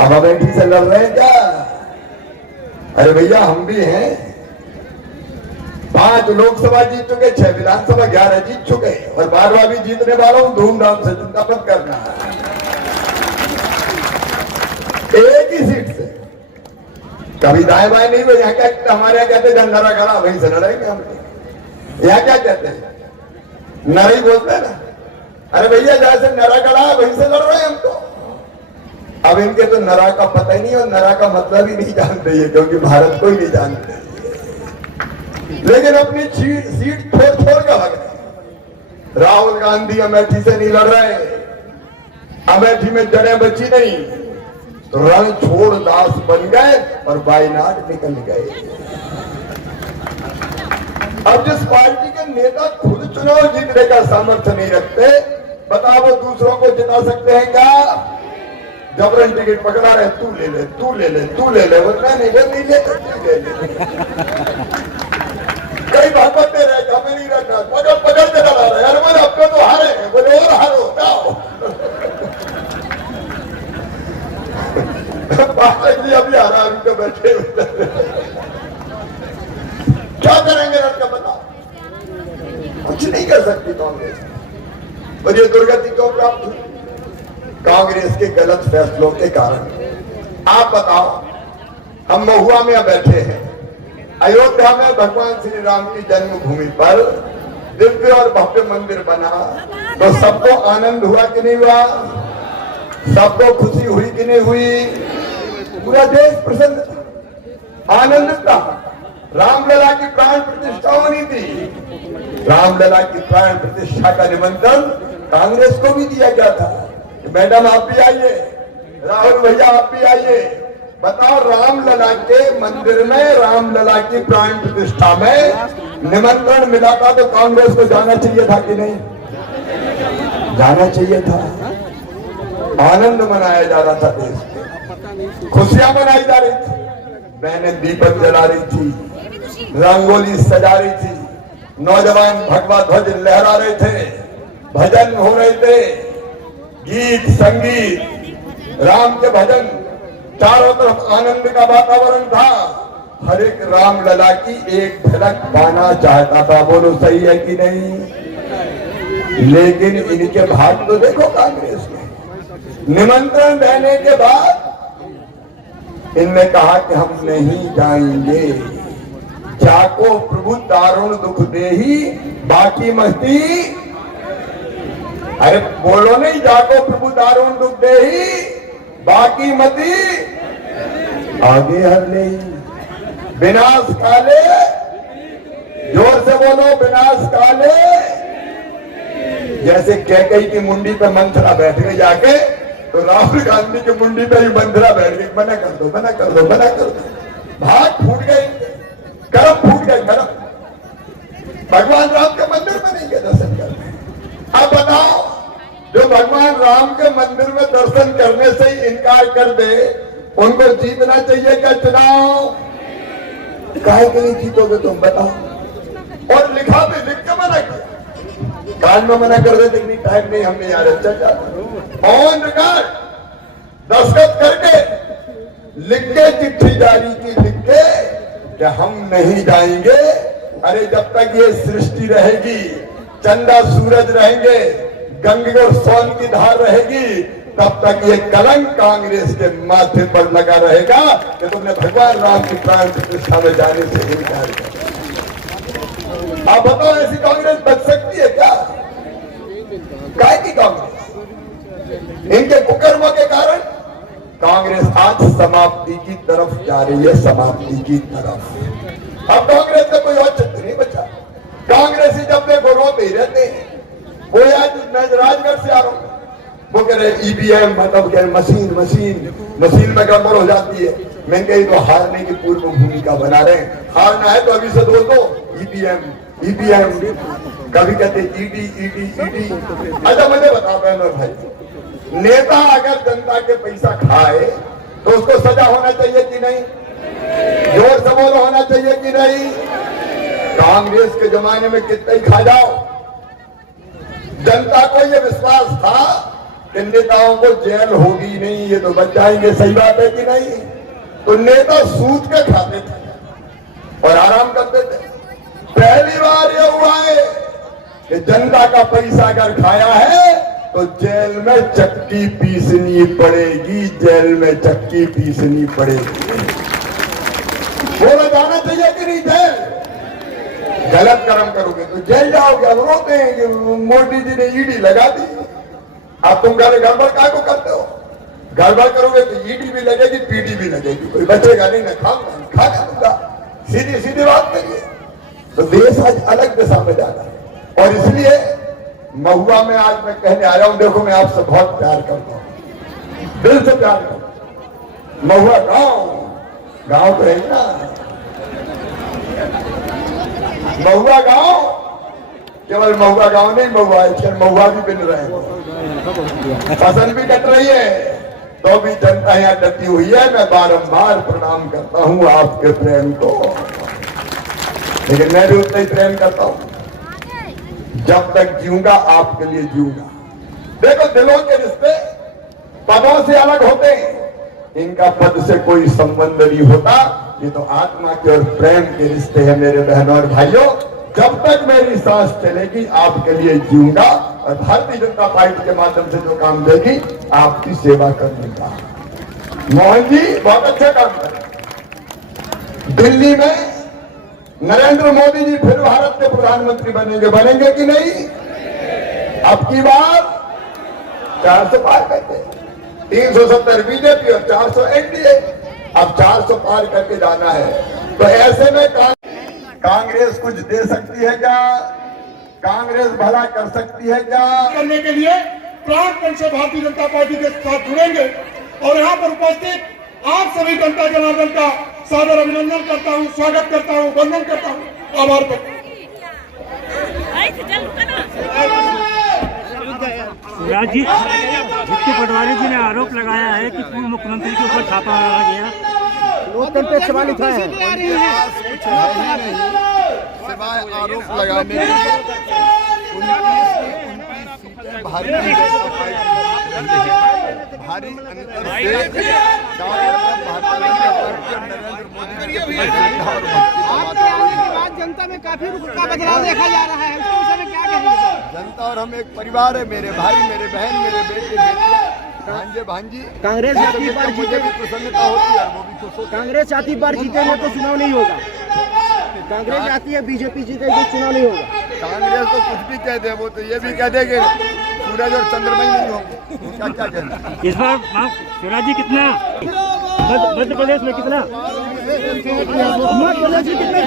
अब अमेठी से लड़ रहे हैं क्या? अरे भैया हम भी हैं। 5 लोकसभा जीत चुके, 6 विधानसभा, 11 जीत चुके और 12वां भी जीतने वाला हूं। धूमधाम से चिंता मत करना। एक ही सीट से, कभी दाएं बाएं नहीं हुए। यहाँ क्या हमारे यहाँ कहते हैं नरा खड़ा, वहीं से लड़ेंगे हम। यहाँ क्या कहते हैं? नरा ही बोलते हैं ना। अरे भैया जहां से नरा खड़ा वहीं से लड़ रहे हैं हम तो। अब इनके तो नरा का पता ही नहीं और नरा का मतलब ही नहीं जानते ये, क्योंकि भारत को ही नहीं जानते। लेकिन अपनी सीट छोड़ छोड़ कर भाग रहे। राहुल गांधी अमेठी से नहीं लड़ रहे। अमेठी में जड़ें बची नहीं, तो रण छोड़ दास बन गए और वायनाड निकल गए। अब जिस पार्टी के नेता खुद चुनाव जीतने का सामर्थ्य नहीं रखते, बताओ वो दूसरों को जिता सकते हैं क्या? जबरन टिकट पकड़ा रहे, तू ले ले, तू ले ले, तू ले ले, वो नहीं ले ले, तू ले ले। कई भागवत दे रहे, हमें नहीं रखना, पकड़ पकड़ के डरा रहे। अरे बोले अपने तो हारे, बोले और हारो जाओ। पाठक जी अभी आराम के बैठे हुए, क्या करेंगे लड़का बताओ? कुछ नहीं कर सकती कांग्रेस। और ये दुर्गति क्यों प्राप्त हुई? कांग्रेस के गलत फैसलों के कारण। आप बताओ, हम महुआ में बैठे हैं, अयोध्या में भगवान श्री राम की जन्मभूमि पर दिव्य और भव्य मंदिर बना, तो सबको आनंद हुआ कि नहीं हुआ? सबको खुशी हुई कि नहीं हुई? पूरा देश प्रसन्न था, आनंदित था। रामलला की प्राण प्रतिष्ठा होनी थी। रामलला की प्राण प्रतिष्ठा का निमंत्रण कांग्रेस को भी दिया गया था। मैडम आप भी आइए, राहुल भैया आप भी आइए। बताओ, रामलला के मंदिर में रामलला की प्राण प्रतिष्ठा में निमंत्रण मिला था, तो कांग्रेस को जाना चाहिए था कि नहीं? जाना चाहिए था। आनंद मनाया जा रहा था, देश में खुशियां मनाई जा रही थी। बहनें दीपक जला रही थी, रंगोली सजा रही थी, नौजवान भगवा ध्वज लहरा रहे थे, भजन हो रहे थे, गीत संगीत, राम के भजन, चारों तरफ आनंद का वातावरण था। हर एक रामलला की एक झलक पाना चाहता था। बोलो सही है कि नहीं? लेकिन इनके भाग तो देखो कांग्रेस के। निमंत्रण देने के बाद इनने कहा कि हम नहीं जाएंगे। जाको प्रभु दारुण दुख देही, बाकी मस्ती। अरे बोलो नहीं, जाको प्रभु दारुण दुख देही, बाकी मती आगे हर नहीं। विनाश काले, जोर से बोलो, विनाश काले। जैसे कैकेयी की मुंडी पे मंथरा बैठ गई जाके, तो राहुल गांधी की मुंडी पे ही मंथरा बैठ गई। मना कर दो, मना कर दो, मना कर दो। भाग फूट गई, गर्म फूट गए, गर्म। भगवान राम के मंदिर में नहीं गए दर्शन करने। अब बताओ, जो भगवान राम के मंदिर में दर्शन करने से ही इनकार कर दे, उनको जीतना चाहिए क्या चुनाव? काहे के लिए जीतोगे तुम बताओ? और लिखा भी, लिख के मना किया। कान में मना कर देते कि नहीं, टाइम नहीं, हमने यार चल जाता। ऑन रिकॉर्ड दस्तखत करके लिख के चिट्ठी जारी की, लिख के कि हम नहीं जाएंगे। अरे जब तक ये सृष्टि रहेगी, चंदा सूरज रहेंगे, गंगा और सोन की धार रहेगी, तब तक ये कलंक कांग्रेस के माथे पर लगा रहेगा कि तुमने भगवान राम की प्राण प्रतिष्ठा में जाने से इनकार किया। आप बताओ, ऐसी कांग्रेस बच सकती है क्या? काय की कांग्रेस? इनके कुकर्मों के कारण कांग्रेस आज समाप्ति की तरफ जा रही है, समाप्ति की तरफ। अब कांग्रेस का कोई और चित्र नहीं बचा। कांग्रेसी जब देखो रोते ही रहते हैं। वो आज मैं राजगढ़ से आ रहा हूं, वो कह रहे ईवीएम, मतलब कह रहे मशीन में गड़बड़ हो जाती है। मैं कही तो हारने की पूर्व भूमिका बना रहे हैं। हारना है तो अभी से दोस्तों ईवीएम, कभी कहते ईडी। अच्छा मुझे बता बहनों भाई, नेता अगर जनता के पैसा खाए तो उसको सजा होना चाहिए कि नहीं? जोर से बोलो, होना चाहिए कि नहीं? कांग्रेस के जमाने में कितना ही खा जाओ, जनता को यह विश्वास था कि नेताओं को जेल होगी नहीं, ये तो बच जाएंगे। सही बात है कि नहीं? तो नेता सूद के खाते थे और आराम करते थे। पहली बार ये हुआ है कि जनता का पैसा अगर खाया है तो जेल में चक्की पीसनी पड़ेगी, जेल में चक्की पीसनी पड़ेगी। बोला जाना चाहिए कि नहीं जेल? गलत कर्म करोगे तो जेल जाओगे। अब रोते हैं कि मोदी जी ने ईडी लगा दी। अब तुम गड़बड़ काय को करते हो? गड़बड़ करोगे तो ईडी भी लगेगी, पीडी भी लगेगी, कोई बचेगा नहीं। ना खा दूंगा। सीधी सीधी बात करिए। तो देश आज अलग दिशा में जाता है और इसलिए महुआ में आज मैं कहने आया हूं, देखो मैं आपसे बहुत प्यार करता हूं, दिल से प्यार करता हूं। महुआ गांव तो है ना, महुआ गांव केवल महुआ गांव नहीं, महुआ भी बिन रहे हैं, फसल भी कट रही है, तो भी जनता यहाँ डटी हुई है। मैं बारंबार प्रणाम करता हूँ आपके प्रेम को, लेकिन मैं भी उतना ही प्रेम करता हूँ। जब तक जीऊंगा आपके लिए जीऊंगा। देखो दिलों के रिश्ते पदों से अलग होते हैं, इनका पद से कोई संबंध नहीं होता। ये तो आत्मा के और प्रेम के रिश्ते हैं मेरे बहनों और भाइयों। जब तक मेरी सांस चलेगी आपके लिए जीऊंगा और भारतीय जनता पार्टी के माध्यम से जो काम देगी आपकी सेवा करूंगा। मोहन जी बहुत अच्छा काम करें। दिल्ली में नरेंद्र मोदी जी फिर भारत के प्रधानमंत्री बनेंगे कि नहीं? अब की बार 400 पार करके 370 बीजेपी और 400 एनडीए। अब 400 पार करके जाना है। तो ऐसे में कांग्रेस कुछ दे सकती है क्या? कांग्रेस भला कर सकती है क्या? करने के लिए प्राणपण से भारतीय जनता पार्टी के साथ जुड़ेंगे और यहाँ पर उपस्थित आप सभी जनता जनार्दन का सादर अभिनंदन करता हूँ, स्वागत करता हूँ, वंदन करता हूँ, आभार करता हूँ। शिवराज जी, जिसके पटवारी जी ने आरोप लगाया है कि पूर्व मुख्यमंत्री के ऊपर छापा मारा गया, लोकतंत्र पे सवाल उठाए हैं। सिवाय आरोप लगाने के भारी अंतर से जनता में काफी रुख का बदलाव देखा जा रहा है, उसके विषय में क्या कहेंगे? जनता और हम एक परिवार है, मेरे भाई, मेरे बहन, मेरे बेटे, बेटियां, भांजे, भांजी। कांग्रेस आती बार मुझे भी प्रसन्नता होती है, वो भी खुश होती है। कांग्रेस आती बार जीतेंगे तो चुनाव नहीं होगा। कांग्रेस आती है, बीजेपी जीतेगी, चुनाव नहीं होगा। कांग्रेस तो कुछ भी कह दे, वो तो ये भी कह देंगे सूरज और चंद्रमा ही नहीं होंगे। क्या क्या कहते? इस बार शिवराज जी कितना, मध्य प्रदेश में कितना, मध्य प्रदेश में कितना